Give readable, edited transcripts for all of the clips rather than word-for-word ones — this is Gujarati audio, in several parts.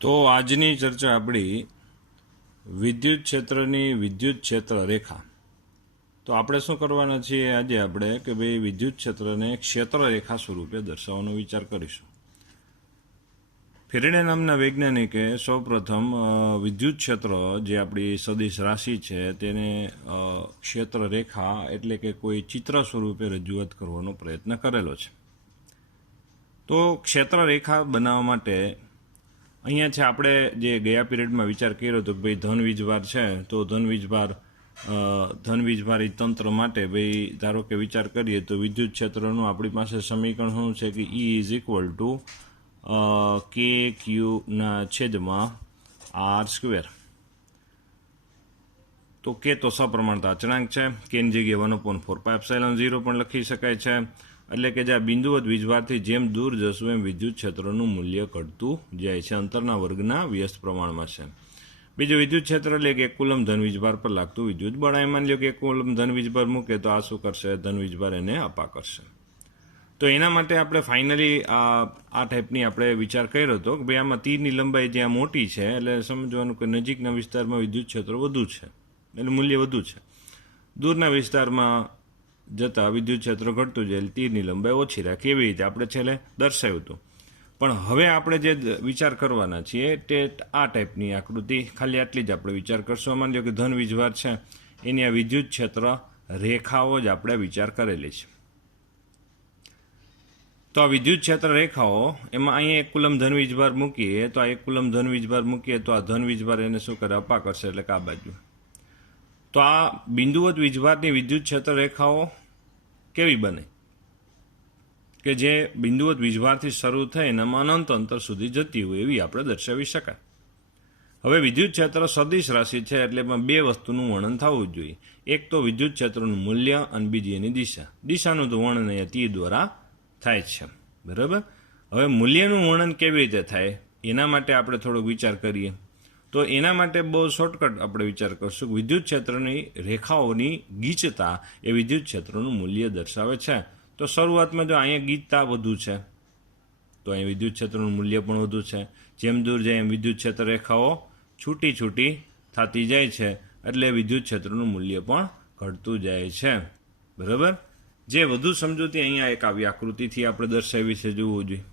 તો આજની ચર્ચા આપણી વિદ્યુત ક્ષેત્રની વિદ્યુત ક્ષેત્ર રેખા. તો આપણે શું કરવાના છીએ આજે આપણે કે ભાઈ વિદ્યુત ક્ષેત્રને ક્ષેત્ર રેખા સ્વરૂપે દર્શાવવાનો વિચાર કરીશું. ફેરેડે નામના વૈજ્ઞાનિકે સૌપ્રથમ વિદ્યુત ક્ષેત્ર જે આપણી સદિશ રાશિ છે તેને ક્ષેત્ર રેખા એટલે કે કોઈ ચિત્ર સ્વરૂપે રજૂઆત કરવાનો પ્રયત્ન કરેલો છે. તો ક્ષેત્ર રેખા બનાવવા માટે અહીંયા છે આપણે જે ગયા પિરિયડમાં વિચાર કર્યો હતો કે ભાઈ ધન વીજભાર છે તો ધન વીજભારી તંત્ર માટે ભાઈ ધારો કે વિચાર કરીએ તો વિદ્યુત ક્ષેત્રનું આપણી પાસે સમીકરણ શું છે કે E ઇઝ ઇક્વલ ટુ કે ક્યુના છેદમાં આર સ્ક્વેર. તો કે તો સપ્રમાણતા અચળાંક છે, કેની જગ્યાએ 1/4πε0 પણ લખી શકાય છે. એટલે કે જ્યાં બિંદુવત વીજભારથી જેમ દૂર જશું એમ વિદ્યુત ક્ષેત્રનું મૂલ્ય ઘટતું જાય છે, અંતરના વર્ગના વ્યસ્ત પ્રમાણમાં છે. બીજું વિદ્યુત ક્ષેત્ર એટલે કે 1 કુલમ ધન વીજભાર પર લાગતું વિદ્યુત બળ. અહીં માની લો કે 1 કુલમ ધન વીજભાર મૂકે તો આ શું કરશે, ધન વીજભાર એને આપા કરશે. તો એના માટે આપણે ફાઇનલી આ ટાઈપની આપણે વિચાર કર્યો હતો કે ભાઈ આમાં તીરની લંબાઈ જ્યાં મોટી છે એટલે સમજવાનું કે નજીકના વિસ્તારમાં વિદ્યુત ક્ષેત્ર વધુ છે એટલે મૂલ્ય વધુ છે, દૂરના વિસ્તારમાં જતાં વિદ્યુત ક્ષેત્ર ઘટતું જાય એટલે તીરની લંબાઈ ઓછી રાખે, એવી રીતે આપણે છેલ્લે દર્શાવ્યું હતું. પણ હવે આપણે જે વિચાર કરવાના છીએ તે આ ટાઈપની આકૃતિ, ખાલી આટલી જ આપણે વિચાર કરશું. માની લો કે ધન વીજભાર છે એની આ વિદ્યુત ક્ષેત્ર રેખાઓ જ આપણે વિચાર કરેલી છે. તો આ વિદ્યુત ક્ષેત્ર રેખાઓ એમાં અહીંયા 1 કુલમ ધન વીજભાર મૂકીએ તો આ 1 કુલમ ધન વીજભાર મૂકીએ તો આ ધન વીજભાર એને શું કરે, અપા કરશે એટલે કે આ બાજુ. તો આ બિંદુવત વીજભારની વિદ્યુત ક્ષેત્ર રેખાઓ કેવી બને કે જે બિંદુવત વીજભારથી શરૂ થઈને અનંત અંતર સુધી જતી હોય એવી આપણે દર્શાવી શકાય. હવે વિદ્યુત ક્ષેત્ર સદિશ રાશિ છે એટલે એમાં બે વસ્તુનું વર્ણન થવું જ જોઈએ. એક તો વિદ્યુત ક્ષેત્રનું મૂલ્ય અને બીજી એની દિશા. દિશાનું તો વર્ણન અહીંયા તીર દ્વારા થાય છે, બરાબર. હવે મૂલ્યનું વર્ણન કેવી રીતે થાય એના માટે આપણે થોડોક વિચાર કરીએ. તો એના માટે બહુ શોર્ટકટ આપણે વિચાર કરશું કે વિદ્યુત ક્ષેત્રની રેખાઓની ગીચતા એ વિદ્યુત ક્ષેત્રનું મૂલ્ય દર્શાવે છે. તો શરૂઆતમાં જો અહીંયા ગીચતા વધુ છે તો અહીં વિદ્યુત ક્ષેત્રનું મૂલ્ય પણ વધુ છે. જેમ દૂર જાય એમ વિદ્યુત ક્ષેત્ર રેખાઓ છૂટી થતી જાય છે એટલે વિદ્યુત ક્ષેત્રનું મૂલ્ય પણ ઘટતું જાય છે, બરાબર. જે વધુ સમજૂતી અહીંયા એક આવી આકૃતિથી આપણે દર્શાવી છે જોવું જોઈએ.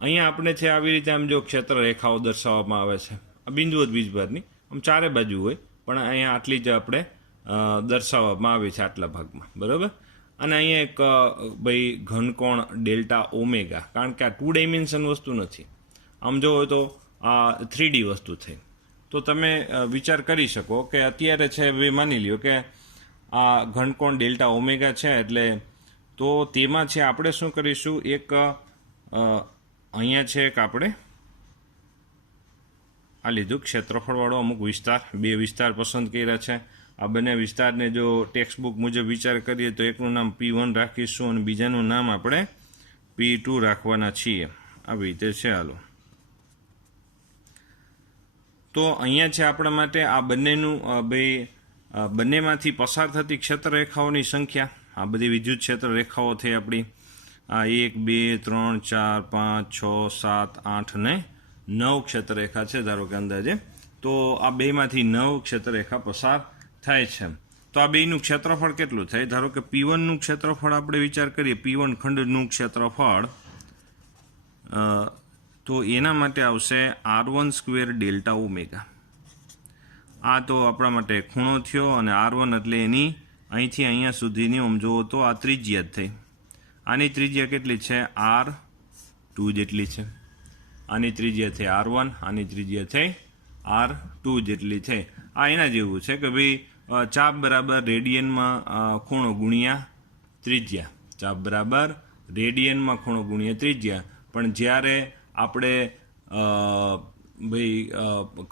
અહીંયા આપણે છે આવી રીતે આમ જો ક્ષેત્ર રેખાઓ દર્શાવવામાં આવે છે આ બિંદુવત વીજભારની, આમ ચારે બાજુ હોય પણ અહીંયા આટલી જ આપણે દર્શાવવામાં આવે છે આટલા ભાગમાં, બરાબર. અને અહીંયા એક ભાઈ ઘનકોણ ડેલ્ટા ઓમેગા, કારણ કે આ 2 ડાયમેન્શન વસ્તુ નથી, આમ જોવો તો આ 3D વસ્તુ થઈ. તો તમે વિચાર કરી શકો કે અત્યારે છે ભાઈ માની લ્યો કે આ ઘનકોણ ડેલ્ટા ઓમેગા છે એટલે તો તેમાં છે આપણે શું કરીશું, એક અહીંયા છે એક આપણે આ લીધું ક્ષેત્રફળવાળો અમુક વિસ્તાર, 2 વિસ્તાર પસંદ કર્યા છે. આ બંને વિસ્તારને જો ટેક્સ્ટબુક મુજબ વિચાર કરીએ તો એકનું નામ P1 રાખીશું અને બીજાનું નામ આપણે P2 રાખવાના છીએ. આવી રીતે છે. હાલો, તો અહીંયા છે આપણા માટે આ બંનેનું બંનેમાંથી પસાર થતી ક્ષેત્ર રેખાઓની સંખ્યા, આ બધી વિદ્યુત ક્ષેત્ર રેખાઓ થઈ આપણી. આ 1 2 3 4 5 6 7 8 ને 9 ક્ષેત્ર રેખા છે ધારો કે અંદાજે. તો આ બેમાંથી 9 ક્ષેત્ર રેખા પસાર થાય છે. તો આ બેનું ક્ષેત્રફળ કેટલું થાય, ધારો કે P1નું ક્ષેત્રફળ આપણે વિચાર કરીએ, P1 ખંડનું ક્ષેત્રફળ, તો એના માટે આવશે R1 સ્ક્વેર ડેલ્ટા ઓમેગા. આ તો આપણા માટે ખૂણો થયો અને R1 એટલે એની અહીંથી અહીંયા સુધીની આમ જુઓ તો આ ત્રિજ્યા જ થઈ. આની ત્રિજ્યા કેટલી છે, R2 જેટલી છે. આની ત્રિજ્યા થઈ R1, આની ત્રિજ્યા થઈ R2 જેટલી થઈ. આ એના જેવું છે કે ભાઈ ચાપ બરાબર રેડિયનમાં ખૂણો ગુણ્યા ત્રિજ્યા, ચાપ બરાબર રેડિયનમાં ખૂણો ગુણ્યા ત્રિજ્યા. પણ જ્યારે આપણે ભાઈ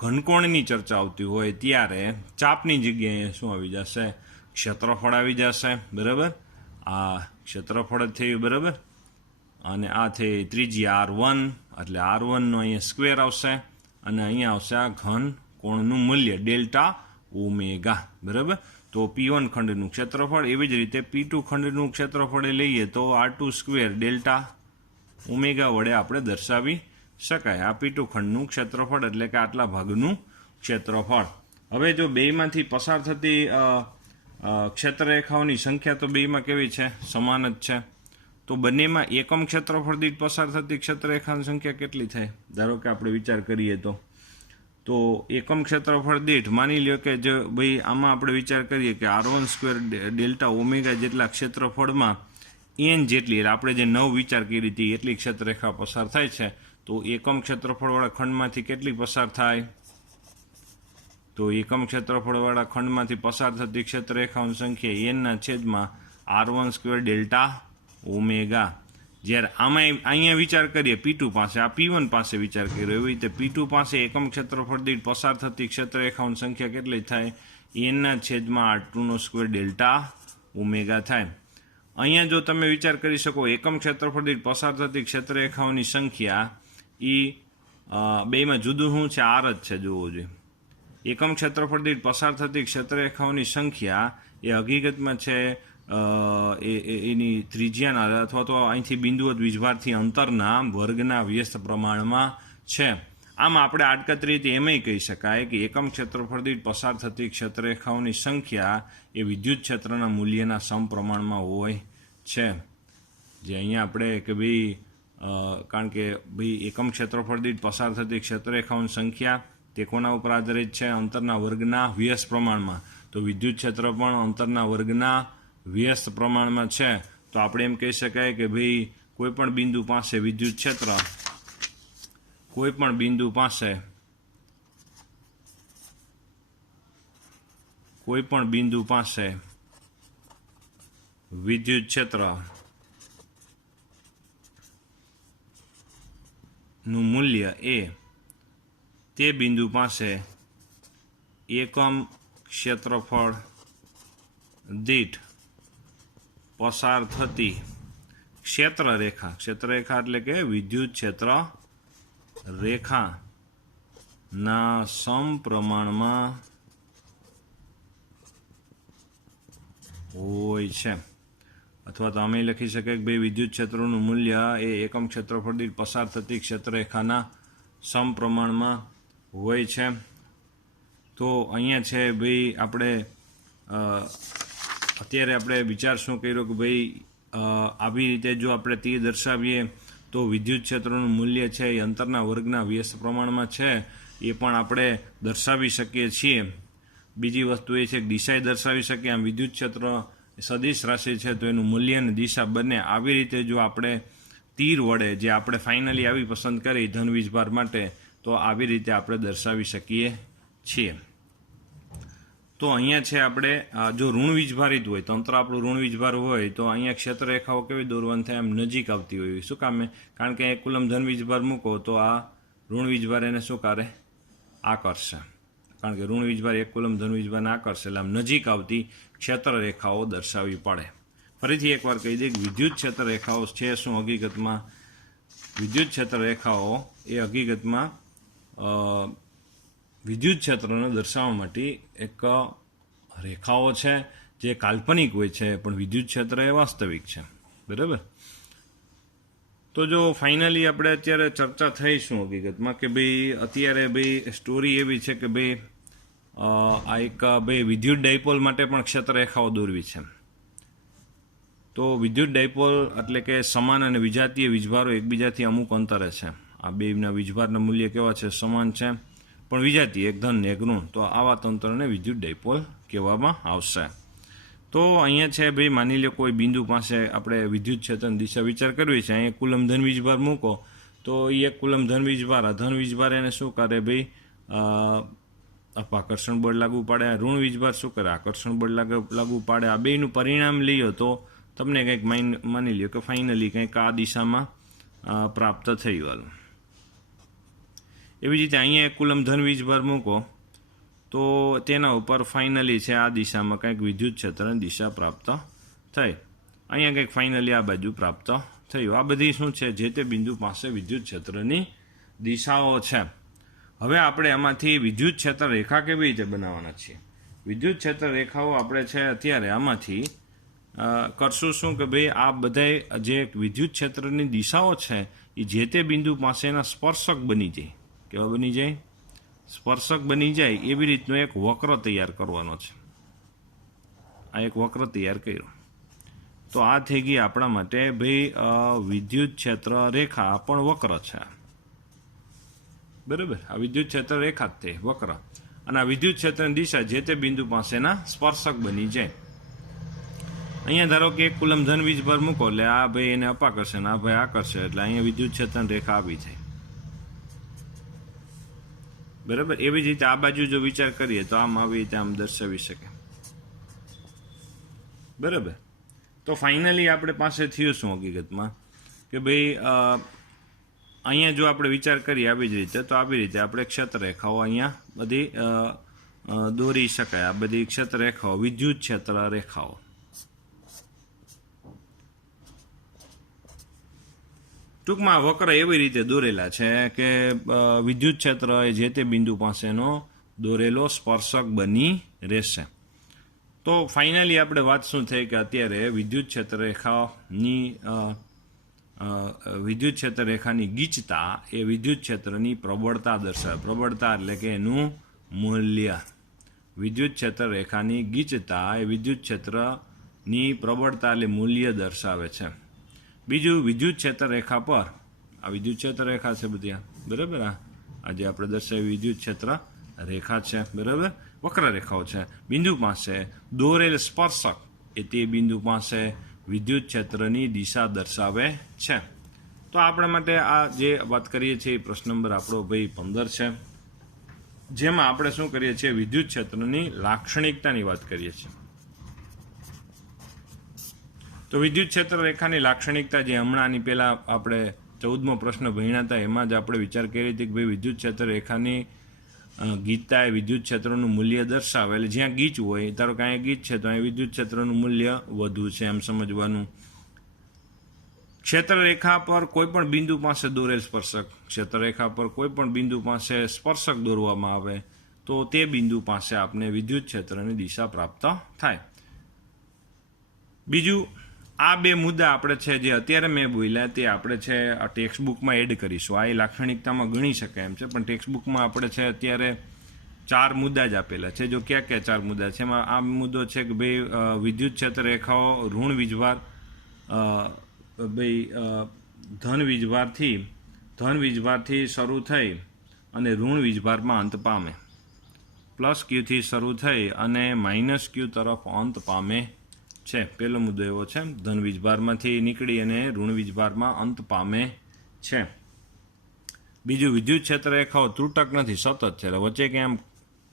ઘનકોણની ચર્ચા આવતી હોય ત્યારે ચાપની જગ્યાએ શું આવી જશે, ક્ષેત્રફળ આવી જશે, બરાબર. આ ક્ષેત્રફળ જ થયું, બરાબર. અને આ થઈ ત્રિજ્યા R1 એટલે R1નો અહીંયા સ્ક્વેર આવશે અને અહીંયા આવશે આ ઘન કોણનું મૂલ્ય ડેલ્ટા ઓમેગા, બરાબર. તો P1 ખંડનું ક્ષેત્રફળ, એવી જ રીતે P2 ખંડનું ક્ષેત્રફળ લઈએ તો R2 સ્ક્વેર ડેલ્ટા ઓમેગા વડે આપણે દર્શાવી શકાય. આ P2 ખંડનું ક્ષેત્રફળ એટલે કે આટલા ભાગનું ક્ષેત્રફળ. હવે જો બેયમાંથી પસાર થતી ક્ષેત્રરેખાઓની સંખ્યા તો બેયમાં કેવી છે? સમાન જ છે. તો બંનેમાં એકમ ક્ષેત્રફળ દીઠ પસાર થતી ક્ષેત્રરેખાની સંખ્યા કેટલી થાય? ધારો કે આપણે વિચાર કરીએ તો એકમ ક્ષેત્રફળ દીઠ માની લ્યો કે જો ભાઈ આમાં આપણે વિચાર કરીએ કે r1² ડેલ્ટા ઓમેગા જેટલા ક્ષેત્રફળમાં n જેટલી, એટલે આપણે જે 9 વિચાર કરી હતી એટલી ક્ષેત્રરેખા પસાર થાય છે. તો એકમ ક્ષેત્રફળવાળા ખંડમાંથી કેટલી પસાર થાય? તો એકમ ક્ષેત્રફળવાળા ખંડમાંથી પસાર થતી ક્ષેત્રરેખાઓની સંખ્યા n/r1² ડેલ્ટા ઓમેગા. જ્યારે આમાં અહીંયા વિચાર કરીએ P2 પાસે, આ P1 પાસે વિચાર કર્યો, એવી રીતે P2 પાસે એકમ ક્ષેત્રફળ દીઠ પસાર થતી ક્ષેત્રરેખાઓની સંખ્યા કેટલી થાય? n/r2² ડેલ્ટા ઓમેગા થાય. અહીંયા જો તમે વિચાર કરી શકો એકમ ક્ષેત્રફળ દીઠ પસાર થતી ક્ષેત્રરેખાઓની સંખ્યા એ બેમાં જુદું શું છે? r જ છે. જોવો જોઈએ એકમ ક્ષેત્રફળ દીઠ પસાર થતી ક્ષેત્રરેખાઓની સંખ્યા એ હકીકતમાં છે એની ત્રિજ્યાના અથવા તો અહીંથી બિંદુવત વીજભારથી અંતરના વર્ગના વ્યસ્ત પ્રમાણમાં છે. આમ આપણે આડકતરી રીતે એમય કહી શકાય કે એકમ ક્ષેત્રફળ દીઠ પસાર થતી ક્ષેત્રરેખાઓની સંખ્યા એ વિદ્યુત ક્ષેત્રના મૂલ્યના સમપ્રમાણમાં હોય છે. જે અહીંયા આપણે કે ભાઈ કારણ કે ભાઈ એકમ ક્ષેત્રફળ દીઠ પસાર થતી ક્ષેત્રરેખાઓની સંખ્યા તે કોના ઉપર આધારિત છે? અંતરના વર્ગના વ્યસ્ત પ્રમાણમાં. તો વિદ્યુત ક્ષેત્ર પણ અંતરના વર્ગના વ્યસ્ત પ્રમાણમાં છે. તો આપણે એમ કહી શકાય કે ભાઈ કોઈ પણ બિંદુ પાસે વિદ્યુત ક્ષેત્ર વિદ્યુત ક્ષેત્ર નું મૂલ્ય એ તે બિંદુ પાસે એકમ ક્ષેત્રફળ દીઠ પસાર થતી ક્ષેત્રરેખા એટલે કે વિદ્યુત ક્ષેત્ર રેખાના સમપ્રમાણમાં હોય છે. અથવા તો અમે લખી શકીએ કે ભાઈ વિદ્યુત ક્ષેત્રનું મૂલ્ય એ એકમ ક્ષેત્રફળ દીઠ પસાર થતી ક્ષેત્રરેખાના સમપ્રમાણમાં હોય છે. તો અહીંયા છે ભાઈ આપણે અત્યારે આપણે વિચાર શું કર્યો કે ભાઈ આવી રીતે જો આપણે તીર દર્શાવીએ તો વિદ્યુત ક્ષેત્રનું મૂલ્ય છે એ અંતરના વર્ગના વ્યસ્ત પ્રમાણમાં છે એ પણ આપણે દર્શાવી શકીએ છીએ. બીજી વસ્તુ એ છે કે દિશાએ દર્શાવી શકીએ. આમ વિદ્યુત ક્ષેત્ર સદિશ રાશિ છે તો એનું મૂલ્ય અને દિશા બંને આવી રીતે જો આપણે તીર વડે જે આપણે ફાઇનલી આવી પસંદ કરી ધન વીજભાર માટે તો આવી રીતે આપણે દર્શાવી શકીએ છીએ. તો અહીંયા છે આપણે જો ઋણ વીજભારિત હોય, તંત્ર આપણું ઋણ વીજભાર હોય તો અહીંયા ક્ષેત્રરેખાઓ કેવી દોરવાની થાય? આમ નજીક આવતી હોય. શું કામે? કારણ કે 1 કુલમ ધન વીજભાર મૂકો તો આ ઋણ વીજભાર એને શું કરે? આકર્ષે. કારણ કે ઋણ વીજભાર 1 કુલમ ધન વીજભારને આકર્ષે એટલે આમ નજીક આવતી ક્ષેત્રરેખાઓ દર્શાવવી પડે. ફરીથી એકવાર કહી દઈએ કે વિદ્યુત ક્ષેત્રરેખાઓ છે શું? હકીકતમાં વિદ્યુત ક્ષેત્રરેખાઓ એ હકીકતમાં વિદ્યુત ક્ષેત્રને દર્શાવવા માટે એક રેખાઓ છે જે કાલ્પનિક હોય છે પણ વિદ્યુત ક્ષેત્ર એ વાસ્તવિક છે. બરાબર? તો જો ફાઇનલી આપણે અત્યારે ચર્ચા થઈશું હકીકતમાં કે ભાઈ અત્યારે ભાઈ સ્ટોરી એવી છે કે ભાઈ આ એક ભાઈ વિદ્યુત ડાયપોલ માટે પણ ક્ષેત્રરેખાઓ દોરવી છે. તો વિદ્યુત ડાયપોલ એટલે કે સમાન અને વિજાતીય વીજભારો એકબીજાથી અમુક અંતરે છે. આ બેના વીજભારના મૂલ્ય કેવા છે? સમાન છે પણ વિજાતીય, એક ધન ને એક ઋણ. તો આવા તંત્રને વિદ્યુત ડાયપોલ કહેવામાં આવશે. તો અહીંયા છે ભાઈ માની લો કોઈ બિંદુ પાસે આપણે વિદ્યુત ક્ષેત્રની દિશા વિચાર કરવી છે. અહીંયા કુલમ ધન વીજભાર મૂકો તો એ 1 કુલમ ધન વીજભાર, આ ધન વીજભાર એને શું કરે ભાઈ? આકર્ષણ બળ લાગુ પાડે. ઋણ વીજભાર શું કરે? આકર્ષણ બળ લાગુ પાડે. આ બેનું પરિણામ લઈએ તો તમને કંઈક માની લ્યો કે ફાઇનલી કંઈક આ દિશામાં પ્રાપ્ત થઈ ગયું. એવી જ રીતે અહીંયા 1 કુલમ ધન વીજભાર મૂકો તો તેના ઉપર ફાઇનલી છે આ દિશામાં કંઈક વિદ્યુત ક્ષેત્રની દિશા પ્રાપ્ત થઈ. અહીંયા કંઈક ફાઇનલી આ બાજુ પ્રાપ્ત થયું. આ બધી શું છે? જે તે બિંદુ પાસે વિદ્યુત ક્ષેત્રની દિશાઓ છે. હવે આપણે આમાંથી વિદ્યુત ક્ષેત્ર રેખા કેવી રીતે બનાવવાના છીએ? વિદ્યુત ક્ષેત્ર રેખાઓ આપણે છે અત્યારે આમાંથી કરશું શું કે ભાઈ આ બધા જે વિદ્યુત ક્ષેત્રની દિશાઓ છે એ જે તે બિંદુ પાસેના સ્પર્શક બની જાય. કેવા બની જાય? સ્પર્શક બની જાય એવી રીતનો એક વક્ર તૈયાર કરવાનો છે. આ એક વક્ર તૈયાર કર્યો તો આ થઈ ગઈ આપણા માટે ભાઈ વિદ્યુત ક્ષેત્ર રેખા પણ વક્ર છે. બરાબર, આ વિદ્યુત ક્ષેત્ર રેખા જ તે વક્ર, અને આ વિદ્યુત ક્ષેત્રની દિશા જે તે બિંદુ પાસેના સ્પર્શક બની જાય. અહીંયા ધારો કે 1 કુલમ ધન વીજભાર મૂકો એટલે આ ભાઈ એને અપાકર્ષે ને આ ભાઈ આકર્ષે એટલે અહીંયા વિદ્યુત ક્ષેત્રની રેખા આવી જાય. બરાબર, એવી જ રીતે આ બાજુ જો વિચાર કરીએ તો આમ આવી રીતે આમ દર્શાવી શકે. બરાબર, તો ફાઇનલી આપણે પાસે થયું શું હકીકતમાં કે ભાઈ અહીંયા જો આપણે વિચાર કરીએ આવી જ રીતે તો આવી રીતે આપણે ક્ષેત્ર રેખાઓ અહીંયા બધી દોરી શકાય. આ બધી ક્ષેત્ર રેખાઓ વિદ્યુત ક્ષેત્ર રેખાઓ. ટૂંકમાં વક્ર એવી રીતે દોરેલા છે કે વિદ્યુત ક્ષેત્ર એ જે તે બિંદુ પાસેનો દોરેલો સ્પર્શક બની રહેશે. તો ફાઇનલી આપણે વાત શું થઈ કે અત્યારે વિદ્યુત ક્ષેત્ર રેખાની ગીચતા એ વિદ્યુત ક્ષેત્રની પ્રબળતા દર્શાવે. પ્રબળતા એટલે કે એનું મૂલ્ય. વિદ્યુત ક્ષેત્ર રેખાની ગીચતા એ વિદ્યુત ક્ષેત્રની પ્રબળતા એટલે મૂલ્ય દર્શાવે છે. બીજું, વિદ્યુત ક્ષેત્ર રેખા પર આ વિદ્યુત ક્ષેત્ર રેખા છે બધી, બરાબર, આજે આપણે દર્શાવી વિદ્યુત ક્ષેત્ર રેખા છે, બરાબર, વક્ર રેખાઓ છે. બિંદુ પાસે દોરેલ સ્પર્શક એ તે બિંદુ પાસે વિદ્યુત ક્ષેત્રની દિશા દર્શાવે છે. તો આપણા માટે આ જે વાત કરીએ છીએ પ્રશ્ન નંબર આપણો ભાઈ 15 છે, જેમાં આપણે શું કરીએ છીએ વિદ્યુત ક્ષેત્રની લાક્ષણિકતાની વાત કરીએ છીએ. તો વિદ્યુત ક્ષેત્ર રેખાની લાક્ષણિકતા જે હમણાંની પહેલા આપણે 14મો પ્રશ્ન ભણ્યા હતા એમાં જ આપણે વિચાર કરી હતી કે ભાઈ વિદ્યુત ક્ષેત્ર રેખાની ગીચતા એ વિદ્યુત ક્ષેત્રનું મૂલ્ય દર્શાવે. એટલે જ્યાં ગીચ હોય, ધારો કે અહીંયા ગીચ છે તો અહીં વિદ્યુત ક્ષેત્રનું મૂલ્ય વધુ છે એમ સમજવાનું. ક્ષેત્ર રેખા પર કોઈ પણ બિંદુ પાસે દોરેલ સ્પર્શક, ક્ષેત્ર રેખા પર કોઈ પણ બિંદુ પાસે સ્પર્શક દોરવામાં આવે તો તે બિંદુ પાસે આપણે વિદ્યુત ક્ષેત્રની દિશા પ્રાપ્ત થાય. બીજું, આ બે મુદ્દા આપણે છે જે અત્યારે મેં બોલ્યા તે આપણે છે આ ટેક્સ્ટ બુકમાં એડ કરીશું. આ એ લાક્ષણિકતામાં ગણી શકાય એમ છે, પણ ટેક્સ્ટ બુકમાં આપણે છે અત્યારે 4 મુદ્દા જ આપેલા છે. જો ક્યાં 4 મુદ્દા છે એમાં આ મુદ્દો છે કે ભાઈ વિદ્યુત ક્ષેત્ર રેખાઓ ઋણ વીજભાર ધન વીજભારથી શરૂ થઈ અને ઋણ વીજભારમાં અંત પામે. પ્લસ ક્યુથી શરૂ થઈ અને માઇનસ ક્યુ તરફ અંત પામે છે. પહેલો મુદ્દો એવો છે, ધન વીજભારમાંથી નીકળી અને ઋણ વીજભારમાં અંત પામે છે. બીજું, વિદ્યુત ક્ષેત્ર રેખાઓ ત્રુટક નથી, સતત છે. વચ્ચે કે આમ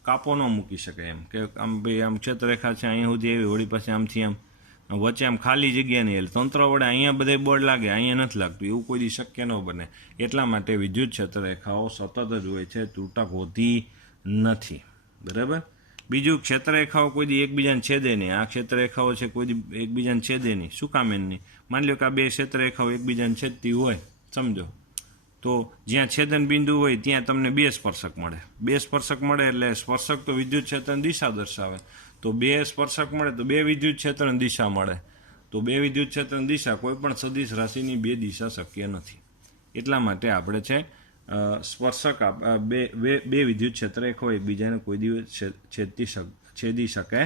કાપો ન મૂકી શકે એમ કે આમ ભાઈ આમ ક્ષેત્ર રેખા છે અહીંયા સુધી એવી વળી પાસે આમથી આમ વચ્ચે આમ ખાલી જગ્યા નહીં, એટલે તંત્ર વડે અહીંયા બધે બોર્ડ લાગે અહીંયા નથી લાગતું, એવું કોઈ દી શક્ય ન બને. એટલા માટે વિદ્યુત ક્ષેત્ર રેખાઓ સતત જ હોય છે, ત્રુટક હોતી નથી. બરાબર. બીજું, ક્ષેત્ર રેખાઓ કોઈ દી એકબીજાને છેદે નહીં. આ ક્ષેત્ર રેખાઓ છે કોઈ દી એકબીજાને છેદે નહીં. શું કામ એની? માની લો કે આ બે ક્ષેત્ર રેખાઓ એકબીજાને છેદતી હોય, સમજો, તો જ્યાં છેદન બિંદુ હોય ત્યાં તમને 2 સ્પર્શક મળે. 2 સ્પર્શક મળે એટલે સ્પર્શક તો વિદ્યુત ક્ષેત્રની દિશા દર્શાવે, તો 2 સ્પર્શક મળે તો 2 વિદ્યુત ક્ષેત્રની દિશા મળે. તો 2 વિદ્યુત ક્ષેત્રની દિશા કોઈ પણ સદિશ રાશિની 2 દિશા શક્ય નથી. એટલા માટે આપણે છે સ્પર્શક બે વિદ્યુત ક્ષેત્ર રેખાઓ એકબીજાને કોઈ દિવસ છેદી શકે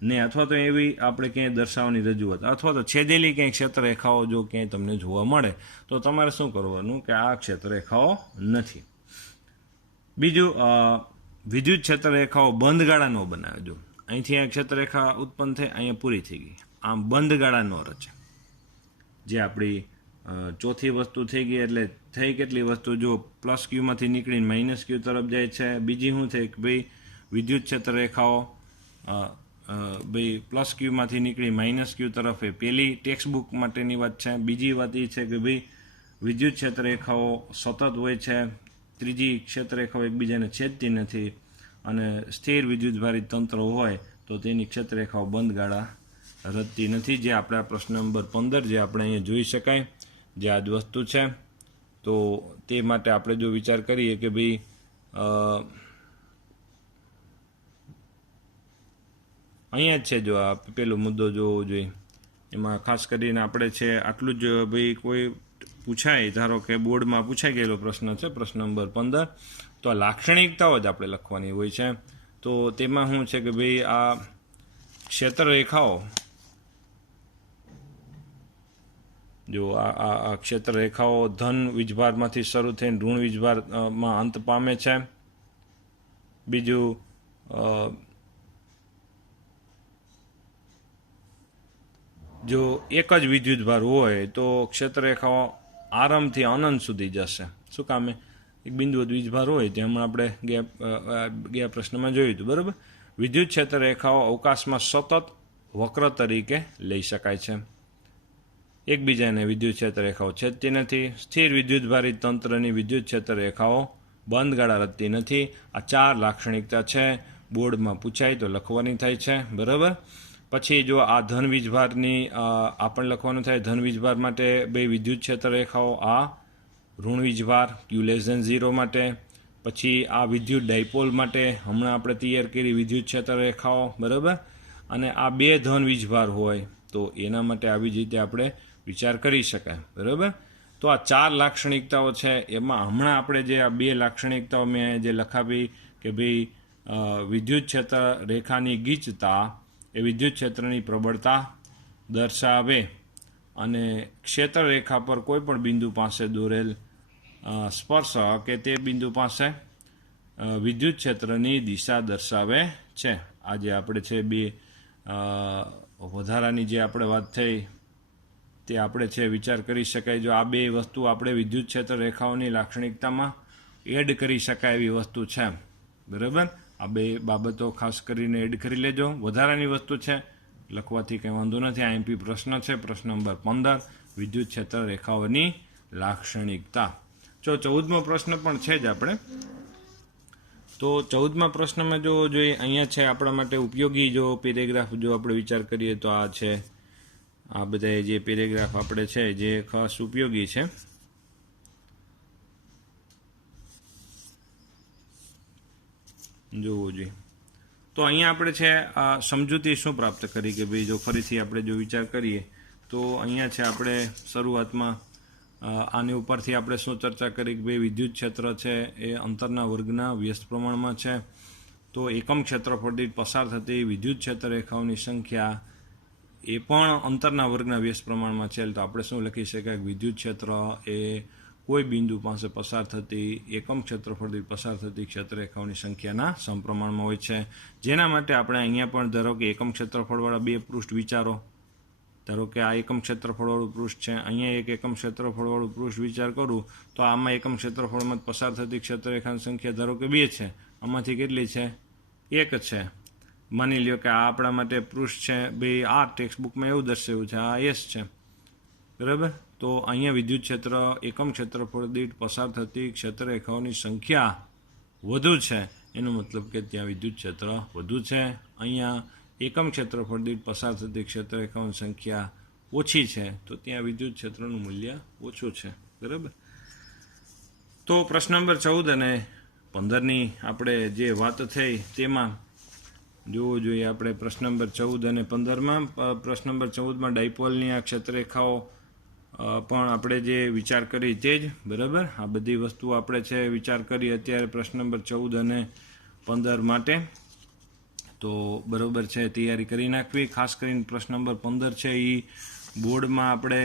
નહીં, અથવા તો એવી આપણે ક્યાંય દર્શાવવાની રજૂઆત અથવા તો છેદેલી ક્યાંય ક્ષેત્ર રેખાઓ જો ક્યાંય તમને જોવા મળે તો તમારે શું કરવાનું કે આ ક્ષેત્ર રેખાઓ નથી. બીજું, વિદ્યુત ક્ષેત્ર રેખાઓ બંધ ગાળા ન બનાવે. જો અહીંથી આ ક્ષેત્ર રેખા ઉત્પન્ન થઈ, અહીંયા પૂરી થઈ ગઈ, આમ બંધ ગાળા ન રચે. જે આપણી ચોથી વસ્તુ થઈ ગઈ, એટલે થઈ કેટલી વસ્તુ, જો પ્લસ ક્યુમાંથી નીકળીને માઇનસ ક્યુ તરફ જાય છે. બીજી શું થઈ કે ભાઈ વિદ્યુત ક્ષેત્ર રેખાઓ ભાઈ પ્લસ ક્યુમાંથી નીકળી માઇનસ ક્યુ તરફ, એ પહેલી ટેક્સ્ટ બુક માટેની વાત છે. બીજી વાત એ છે કે ભાઈ વિદ્યુત ક્ષેત્ર રેખાઓ સતત હોય છે. ત્રીજી, ક્ષેત્ર રેખાઓ એકબીજાને છેદતી નથી, અને સ્થિર વિદ્યુતભારિત તંત્ર હોય તો તેની ક્ષેત્ર રેખાઓ બંધ ગાળા રચતી નથી. જે આપણા પ્રશ્ન નંબર 15 જે આપણે અહીંયા જોઈ શકાય, જે આ જ વસ્તુ છે. તો તે માટે આપણે જો વિચાર કરીએ કે ભાઈ અહીંયા જ છે, જો આ પેલો મુદ્દો જોવો જોઈએ એમાં ખાસ કરીને આપણે છે આટલું જ ભાઈ કોઈ પૂછાય, ધારો કે બોર્ડમાં પૂછાઈ ગયેલો પ્રશ્ન છે પ્રશ્ન નંબર 15, તો આ લાક્ષણિકતાઓ જ આપણે લખવાની હોય છે. તો તેમાં શું છે કે ભાઈ આ ક્ષેત્રરેખાઓ, જો આ ક્ષેત્રરેખાઓ ધન વીજભારમાંથી શરૂ થઈને ઋણ વીજભારમાં અંત પામે છે. બીજું જો એક જ વિદ્યુતભાર હોય તો ક્ષેત્રરેખાઓ આરંભથી અનંત સુધી જશે. શું કામે? એક બિંદુવત વીજભાર હોય તે હમણાં આપણે ગયા પ્રશ્નમાં જોયું હતું, બરાબર. વિદ્યુત ક્ષેત્રરેખાઓ અવકાશમાં સતત વક્ર તરીકે લઈ શકાય છે. એકબીજાને વિદ્યુત ક્ષેત્રરેખાઓ છેદતી નથી. સ્થિર વિદ્યુતભારિત તંત્રની વિદ્યુત ક્ષેત્રરેખાઓ બંધ ગાળા રચતી નથી. આ 4 લાક્ષણિકતા છે. બોર્ડમાં પૂછાય તો લખવાની થાય છે, બરાબર. પછી જો આ ધન વીજભારની આપણને લખવાનું થાય, ધન વીજભાર માટે બે વિદ્યુત ક્ષેત્રરેખાઓ, આ ઋણ વીજભાર Q<0 માટે. પછી આ વિદ્યુત ડાયપોલ માટે હમણાં આપણે તૈયાર કરી વિદ્યુત ક્ષેત્રરેખાઓ, બરાબર. અને આ બે ધન વીજભાર હોય તો એના માટે આવી જ રીતે આપણે વિચાર કરી શકાય, બરાબર. તો આ 4 લાક્ષણિકતાઓ છે. એમાં હમણાં આપણે જે આ 2 લાક્ષણિકતાઓ મેં જે લખાવી કે ભાઈ વિદ્યુત ક્ષેત્ર રેખાની ગીચતા એ વિદ્યુત ક્ષેત્રની પ્રબળતા દર્શાવે અને ક્ષેત્રરેખા પર કોઈ પણ બિંદુ પાસે દોરેલ સ્પર્શક કે તે બિંદુ પાસે વિદ્યુત ક્ષેત્રની દિશા દર્શાવે છે. આ જે આપણે છે 2 વધારાની જે આપણે વાત થઈ તે આપણે છે વિચાર કરી શકાય. જો આ 2 વસ્તુ આપણે વિદ્યુત ક્ષેત્ર રેખાઓની લાક્ષણિકતામાં એડ કરી શકાય એવી વસ્તુ છે, બરાબર. આ 2 બાબતો ખાસ કરીને એડ કરી લેજો. વધારાની વસ્તુ છે, લખવાથી કંઈ વાંધો નથી. આ MP પ્રશ્ન છે, પ્રશ્ન નંબર 15, વિદ્યુત ક્ષેત્ર રેખાઓની લાક્ષણિકતા. જો 14મો પ્રશ્ન પણ છે જ આપણે. તો 14મા પ્રશ્નમાં જો જોઈએ અહીંયા છે આપણા માટે ઉપયોગી જો પેરેગ્રાફ જો આપણે વિચાર કરીએ તો આ છે. આ બધા જે પેરેગ્રાફ આપણે છે જે ખાસ ઉપયોગી છે. જોવું જોઈએ. તો અહીંયા આપણે છે આ સમજૂતી શું પ્રાપ્ત કરી કે ભાઈ જો ફરીથી આપણે જો વિચાર કરીએ તો અહીંયા છે આપણે શરૂઆતમાં આની ઉપરથી આપણે શું ચર્ચા કરી કે ભાઈ વિદ્યુત ક્ષેત્ર છે એ અંતરના વર્ગના વ્યસ્ત પ્રમાણમાં છે. તો એકમ ક્ષેત્રફળ દીઠ પસાર થતી વિદ્યુત ક્ષેત્ર રેખાઓની સંખ્યા એ પણ અંતરના વર્ગના વ્યસ્ત પ્રમાણમાં છે. તો આપણે શું લખી શકાય કે વિદ્યુત ક્ષેત્ર એ કોઈ બિંદુ પાસે પસાર થતી એકમ ક્ષેત્રફળ દીઠ પસાર થતી ક્ષેત્રરેખાઓની સંખ્યાના સમપ્રમાણમાં હોય છે. જેના માટે આપણે અહીંયા પણ ધારો કે એકમ ક્ષેત્રફળવાળા 2 પૃષ્ઠ વિચારો. ધારો કે આ એકમ ક્ષેત્રફળવાળું પૃષ્ઠ છે, અહીંયા એક એકમ ક્ષેત્રફળવાળું પૃષ્ઠ વિચાર કરું તો આમાં એકમ ક્ષેત્રફળમાં પસાર થતી ક્ષેત્રરેખાની સંખ્યા ધારો કે 2 છે. આમાંથી કેટલી છે? 1 છે. માની લ્યો કે આ આપણા માટે પૃષ્ઠ છે ભાઈ, આ ટેક્સ્ટબુકમાં એવું દર્શાવ્યું છે, આ S છે, બરાબર. તો અહીંયા વિદ્યુત ક્ષેત્ર એકમ ક્ષેત્રફળ દીઠ પસાર થતી ક્ષેત્રરેખાઓની સંખ્યા વધુ છે, એનો મતલબ કે ત્યાં વિદ્યુત ક્ષેત્ર વધુ છે. અહીંયા એકમ ક્ષેત્રફળ દીઠ પસાર થતી ક્ષેત્રરેખાઓની સંખ્યા ઓછી છે, તો ત્યાં વિદ્યુત ક્ષેત્રનું મૂલ્ય ઓછું છે, બરાબર. તો પ્રશ્ન નંબર 14 અને 15ની આપણે જે વાત થઈ તેમાં જોવું જોઈએ આપણે. પ્રશ્ન નંબર 14 અને 15માં પ્રશ્ન નંબર 14માં ડાયપોલની આ ક્ષેત્રરેખાઓ પણ આપણે જે વિચાર કરી તે જ, બરાબર. આ બધી વસ્તુઓ આપણે છે વિચાર કરી અત્યારે પ્રશ્ન નંબર 14 અને 15 માટે. તો બરાબર છે, તૈયારી કરી નાખવી. ખાસ કરીને પ્રશ્ન નંબર 15 છે એ બોર્ડમાં આપણે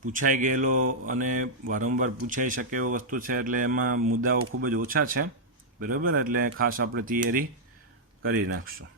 પૂછાઈ ગયેલો અને વારંવાર પૂછાઈ શકે એવો વસ્તુ છે, એટલે એમાં મુદ્દાઓ ખૂબ જ ઓછા છે, બરાબર. એટલે ખાસ આપણે તૈયારી કરી નાખશું.